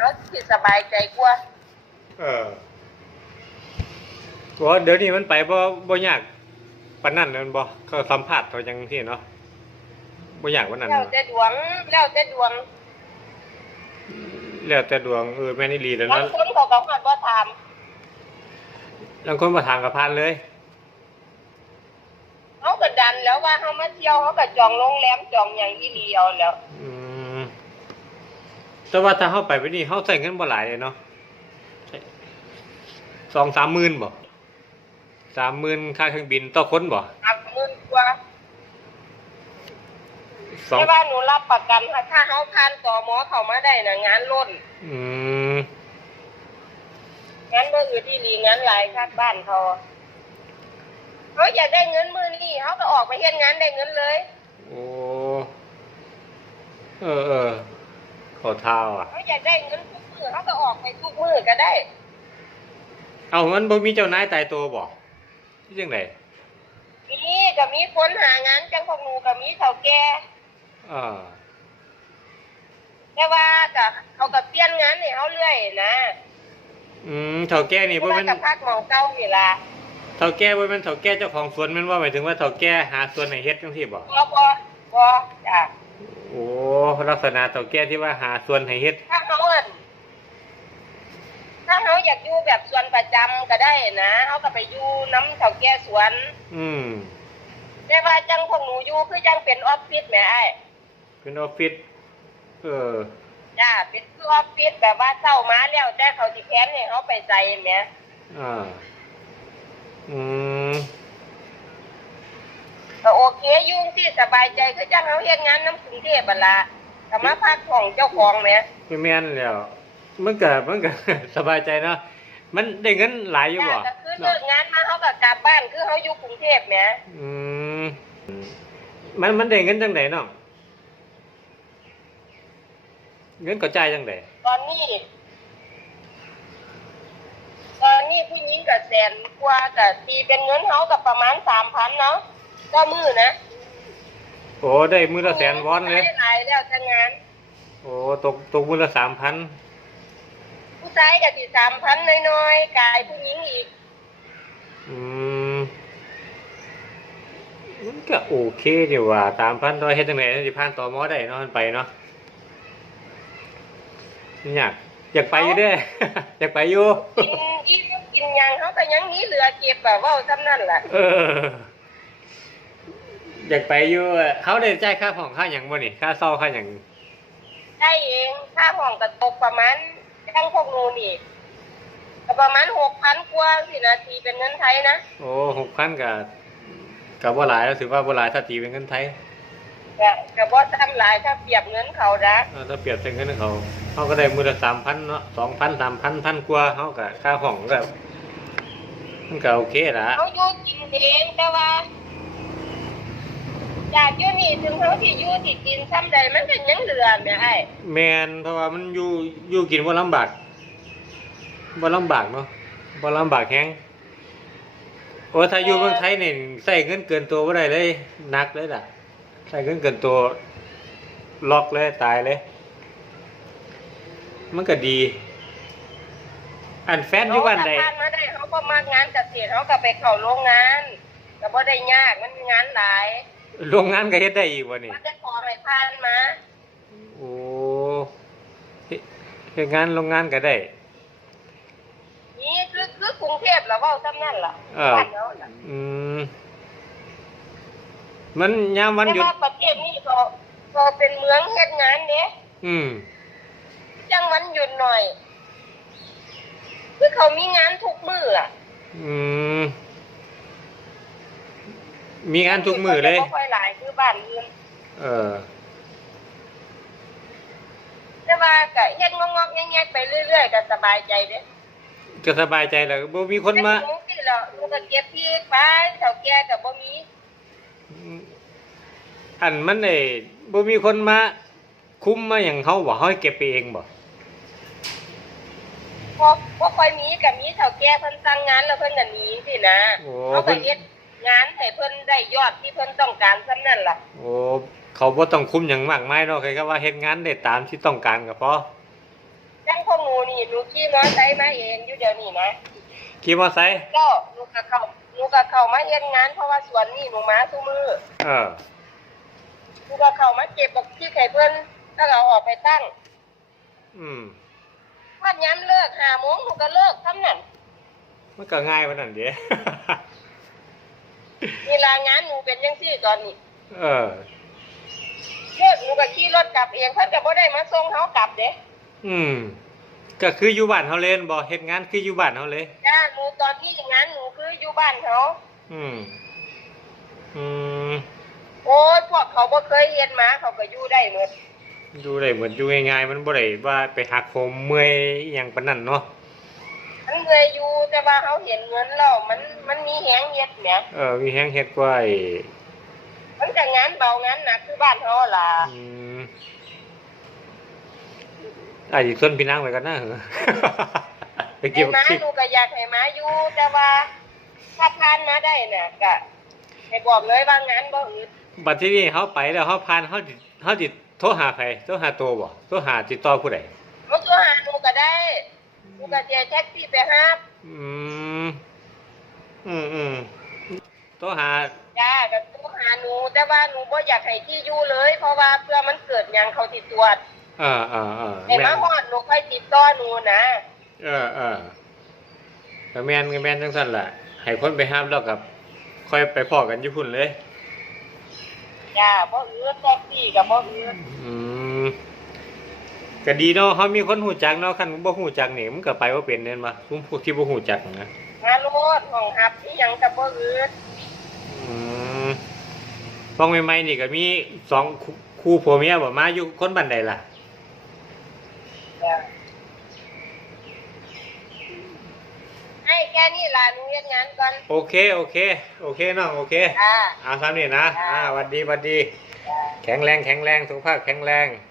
เขาสิสบายใจกว่าเออว่าเดี๋ยวนี้มันไปบ่บ่ยากปานนั้นแม่นบ่เขาสัมภาษณ์เขาจังซี่เนาะบ่ยากปานนั้นแล้วเนาะแต่ดวงแล้วแต่ดวงแล้วแต่ดวงเออแม่นอีหลีแล้วบางเนาะคนเขาก็ฮอดบ่ถามบางคนมาทางกับพานเลย เขาก็ดันแล้วว่าเขามาเที่ยวเขาก็จองโรงแรมจองอย่างอีหลีเอาแล้ว อืม แต่ว่าถ้าเฮาไปไปนี่เฮาใช้เงินบ่หลายเลยเนาะสองสามหมื่นบ่สามหมื่นค่าเครื่องบินต่อคนบ่อับหมื่นกว่าสองแต่ว่าหนูรับประกันค่ะถ้าเขาผ่านต่อหมอเขามาได้นะงานล้นอืมงานเมื่ออื่นที่หลีงานหลายคักบ้านเขาเขาอยากได้เงินมือนี่เขาก็ออกไปเฮ็ดงานได้เงินเลย โอ้เออเออ ขอท้าอะเขาอยากได้เงินทุกมือเขาก็ออกไปทุกมือก็ได้ เอามันบ่มีเจ้านายตายตัวบ่ที่จังไดมีก็มีคนหางานจังพวกหนูก็มีเฒ่าแก่อ่าแต่ว่าก็เขาก็เปลี่ยนงานให้เขาเรื่อยนะอืมเฒ่าแก่นี่บ่ว่าแม่นกับพักหมองเก่านี่ล่ะเฒ่าแก่บ่แม่นเฒ่าแก่เจ้าของสวนแม่นว่าหมายถึงว่าเฒ่าแก่หาสวนให้เฮ็ดจังซี่บ่บ่บ่บ่จ้ะ โอ้ลักษณะเฒ่าแก่ที่ว่าหาสวนให้เฮ็ดถ้าเขาอั่นถ้าเขาอยากอยู่แบบสวนประจำก็ได้นะเขาก็ไปอยู่น้ำเฒ่าแก่สวน อืมแต่ว่าจังพวกหนูอยู่คือจังเป็นออฟฟิศแหม่ไอ้เป็นออฟฟิศเออ จ้าเป็นคือออฟฟิศแบบว่าเช้ามาแล้วแต่เขาสิแค้นให้เขาไปใส่แหม่อ่า อืม ก็โอเคอยุ่จั่งที่สบายใจคือจังเขาเฮ็ดงานน้ำกรุงเทพบันละก็มาพักของเจ้าของแหม่ไม่แม่นแล้วมันก็มันก็ สบายใจเนาะมันได้เงินหลายอยู่จ้าบ่ก็คือเลิกงานมาเขาก็กลับบ้านคือเขาอยู่กรุงเทพแหม่อืมมันมันได้เงินจังไดเนาะเงินก็จ่ายจังไดตอนนี้ ตอนนี้ผู้หญิงก็แสนกว่าก็ตีเป็นเงินเขาก็ประมาณสามพันเนาะ ก็มือนะโอ้ได้มื้อละแสนวอนเลยได้หลายแล้วทั้งงานโอ้ตกตกมื้อละสามพันผู้ชายก็สิสามพันน้อยๆกายผู้หญิงอีก อืมมันก็โอเคดีว่าสามพันต่อเฮ็ดจังได๋สิผ่านต่อมอได้เนาะมันไปเนาะอยากอยากไปอยู่เด้ อยากไปอยู่กินอิ่มกินหยังเขาก็ยังมีเหลือเก็บแบบว่าซ้ำนั่นแหละเอออยากไปอยู่อะเขาได้จ่ายค่าห้องค่าหยังบ่นี่ค่าเช่าค่าหยังได้เองค่าห้องก็ตกประมาณจังพวกหนูนี่ก็ประมาณหกพันกว่าสินาทีเป็นเงินไทยนะโอ้หกพันกับกับบ่หลายแล้วถือว่าบ่หลายถ้าตีเป็นเงินไทยก็ก็บ่ทำหลายถ้าเปรียบเงินเขานะเออถ้าเปรียบเป็นเงินเขาเขาก็ได้มื้อละสามพันเนาะสองพันสามพันพันกว่าเขาก็ค่าห้องก็มันก็โอเคละเขาอยู่กินเองแต่ว่า จากอยู่นี่ถึงเขาที่อยู่ที่กินซ้ำใดมันก็ยังเหลือแม่ไอ้แมนเพราะว่ามันอยู่อยู่กินบ่ลำบากบ่ลำบากเนาะบ่ลำบากแฮงโอ้ถ้าอยู่เมืองไทยนี่ใส่เงินเกินตัวบ่ได้เลยหนักเลยล่ะ ใส่เงินเกินตัวล็อกเลยตายเลย มันก็ดี อันแฟนอยู่บ้านใดเขาถ้ผ่านมาได้เขาก็มากงานเกษตรเขาก็ไปเข้าโรงงานก็บ่ได้ยากมันงานหลาย โรงงานก็เฮ็ดได้อีกบ่นี่มันจะขอให้ผ่านมาโอ้เฮ็ดเฮ็ดงานโรงงานก็ได้ นี่คือคือกรุงเทพแล้วเว้าซ้ำนั่นล่ะเออบ้านเขาน่ะอืมมันยามวันหยุดแต่ว่าประเทศนี้ก็ก็เป็นเมืองเฮ็ดงานเด้อืมจังวันหยุดหน่อย คือเขามีงานทุกมื้ออะ อืม มีงานทุกมือเลย บ่ค่อยหลายคือบ้านอื่นเออ แต่ว่าก็เฮ็ดงอกๆแงกๆไปเรื่อยๆก็สบายใจเด้ ก็สบายใจแล้วบ่มีคนมาแต่หนูสิล่ะหนูก็เก็บพริกไปเฒ่าแก่ก็บ่มีอันมันไอ้บ่มีคนมา คุ้มมาหยังเฮาบ่เฮาเก็บไปเองบ่พอบ่ค่อยมีก็มีเฒ่าแก่เพิ่นสั่งงานแล้วเพิ่นก็หนีสินะโอ้เขาก็เพิ่นเฮ็ด งานให้เพิ่นได้ยอดที่เพิ่นต้องการซำนั่นล่ะโอ้เขาบ่ต้องคุมหยังมากมายเนาะแค่ว่าเฮ็ดงานได้ตามที่ต้องการก็พอจังพวกนี่หนูขี่มอไซค์มาเองอยู่เดี๋ยวนี้นะขี่มอไซค์ก็หนูกับเขาหนูกับเขามาเฮ็ดงานเพราะว่าสวนนี่หนูมาทุกมือเออหนูกับเขามาเก็บบอกที่ไข่เพื่อนถ้าเราออกไปตั้ง อืมวันย้ำเลิกห้าโมงหนูก็เลิกทำนั่นมันก็ง่ายวันนั้นเด้ เวลางานหนูเป็นยังซี่ตอนนี้เออเลิกหนูก็ขี่รถกลับเองเพิ่นก็บ่ได้มาส่งเขากลับเด้อืม ก็คืออยู่บ้านเฮาเล่นบ่เฮ็ดงานคืออยู่บ้านเฮาเลยจ้าหนูตอนที่งานหนูคืออยู่บ้านเขาอืม อืม โอ้ยพวกเขาบ่เคยเฮ็ดมาเขาก็อยู่ได้หมดอยู่ได้เหมือนอยู่ง่ายๆมันบ่ได้ว่าไปหักโหมเมื่อยอหยังปานนั้นเนาะ มันเคยอยู่แต่ว่าเขาเห็นเงินแล้วมันมันมีแหงเฮ็ดแหมเออมีแฮงเฮ็ดกว่าไอ้มันก็งานเบางานหนักคือบ้านเขาล่ะอืมไอ้สิส่วนพี่นางไว้กันนะเหรอ ไปเก็ไอ้บหมาพริกหนูก็อยากให้หมาอยู่แต่ว่าถ้าผ่านมาได้น่ะก็ให้บอกเลยว่างานบ่อึดบัดที่นี่เฮาไปแล้วเฮาผ่านเฮาสิเฮาสิโทรหาใครโทรหาโตบ่โทรหาติดต่อผู้ใดเขาตัวหาหนูก็ได้ หนูก็เจแท็กซี่ไปหาอืมอืมอืมโทรหาจ้าก็ตัวหาหนูแต่ว่าหนูบ่อยากให้ที่อยู่เลย เพราะว่าเพื่อมันเกิดหยังเขาติดตรวจเออเออเออให้แม่มานฮอดหนูค่อยติดต่อหนูนะเออเออก็แม่นก็แม่นจังซั่นล่ะให้คนไปห้ามแล้วกับค่อยไปพ้อกันอยู่พุ่นเลย จ้าบ่อึดแท็กซี่ก็บ่อึดอืม ก็ดีเนาะเขามีคนหูจักเนาะคันบ่หูจักนี่มันก็ไปบ่เป็นเด่นบ่ซุมพวกที่บ่หูจักนะงานรถห้องหับอีหยังก็บ่อึดอืมฟังใหม่ๆนี่ก็มีสองคู่คู่ผัวเมียบ่มาอยู่คนบ้านใดล่ะจ้าให้แค่นี้ล่ะหนูเฮ็ดงานก่อนโอเคโอเค โอเคน้องโอเคจ้าเอาซ้ำนี่นะอ่าหวัดดีหวัดดีจ้าแข็งแรงแข็งแรงสุขภาพแข็งแรงจ